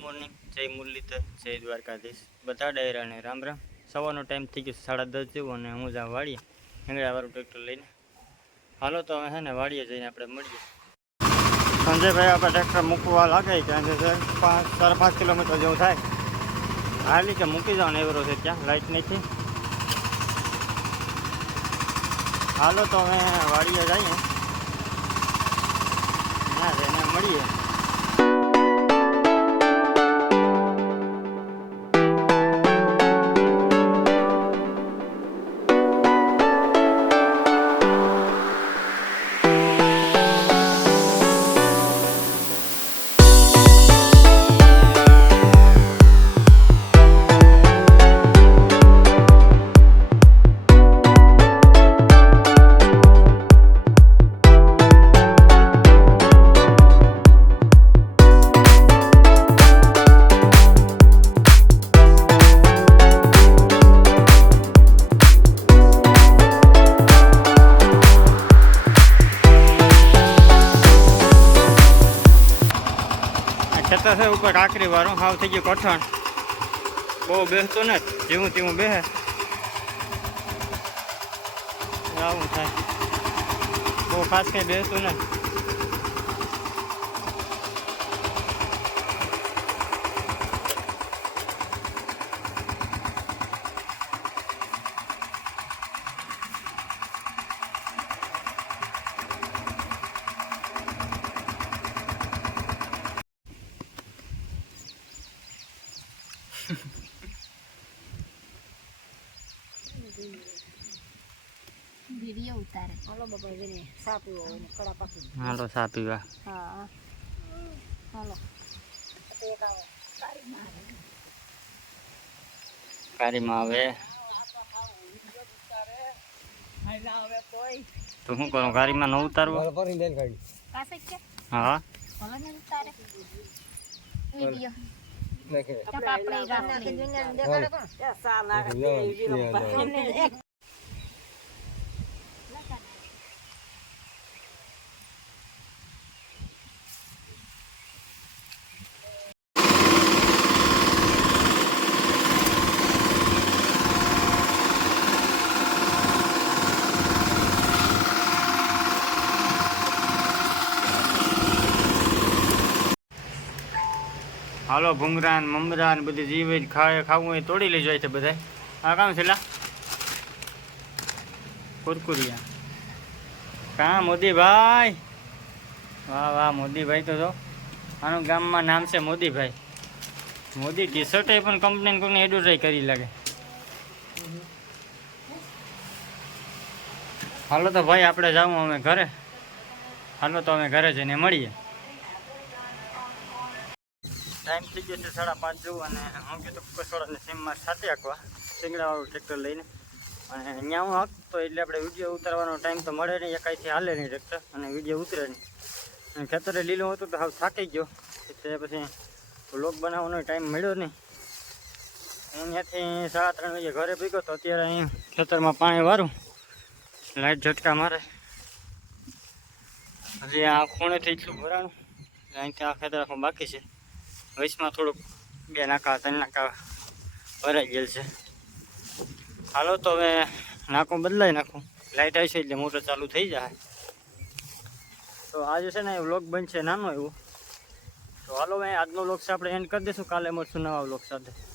Morning જય મુરલીધર જય દ્વારકાધીશ બધા ડાયરાને રામ રામ સવારનો ટાઈમ થઈ ગયો છે, સાડા દસ જેવું અને હું જાઉં વાડીએ એંગળાવાળું ટ્રેક્ટર લઈને હાલો તો હવે હે ને વાડીએ જઈને આપણે મળીએ સંજયભાઈ આપણે ટ્રેક્ટર મૂકવા લાગે ક્યાં છે પાંચ સાડા પાંચ કિલોમીટર જેવું થાય હાલી કે મૂકી જાવ ને એવરો છે ત્યાં લાઇટ નથી હાલો તો હવે વાડીએ જઈએ ના જઈને મળીએ આ છે ઉપર કાંકરી વાળું, હાવ થઈ ગયું કઠણ. બહુ બેસતો ને, જેવું તેવું બેસે આવું થાય. બહુ ખાસ કંઈ બેસતું ને. વીડિયો ઉતારે હાલો બાબા જેને સા પીવો હોય કડા પાકી હાલો સા પીવા હા હાલો એક આવો કારીમાં આવે તો શું કરું કારીમાં ન ઉતારવો પાસે કે હા ભલે ને ઉતારે વીડિયો તો આપણે રાખીએ. હાલો ભૂંગરા ને મમરા ને બધી જીવ જ ખાય, ખાવું હોય તોડી લઈ જાય છે બધા આ કામ છે લા? કુરકુરિયા. કા મોદીભાઈ? વાહ વાહ, મોદીભાઈ તો જો. આનું ગામમાં નામ છે મોદીભાઈ. મોદી ટી શર્ટે પણ કંપની કોઈને એડવર્ટાઈઝ કરી લાગે. હાલો તો ભાઈ, આપણે જાવું અમે ઘરે. હાલો તો અમે ઘરે જઈને મળીએ. ટાઈમ થઈ ગયો છે સાડા પાંચ જેવું અને હું કીધું કસોડાને સીમમાં સાથે આખવા સિંગડાવાળું ટ્રેક્ટર લઈને. અને અહીંયા હું હાંકતો એટલે આપણે વીડિયો ઉતારવાનો ટાઈમ તો મળે નહીં એકાઈથી હાલે નહીં ટ્રેક્ટર અને વીડિયો ઉતરે નહીં. અને ખેતરે લીલું હતું તો હાવ થાકી ગયો. એટલે પછી લોક બનાવવાનો ટાઈમ મળ્યો નહીં. અહીંયાથી સાડા ત્રણ વાગે ઘરે ભીગો તો અત્યારે અહીં ખેતરમાં પાણી વારું. લાઈટ ઝટકા મારે. હજી આ ખૂણેથી એટલું ભરાણું. અહીંથી આ ખેતર આખું બાકી છે. વચમાં થોડુંક બે નાકા, ત્રણ નાકા ભરાઈ ગયેલ છે. હાલો, તો હવે નાકું બદલાઈ નાખું. લાઇટ આવી છે એટલે મોટર ચાલુ થઈ જાય. તો આજે છે ને વ્લોગ બનશે નાનો એવું. તો હાલો, હવે આજનો વ્લોગ આપણે એન્ડ કરી દઈશું. કાલે મળશું નવા વ્લોગ સાથે.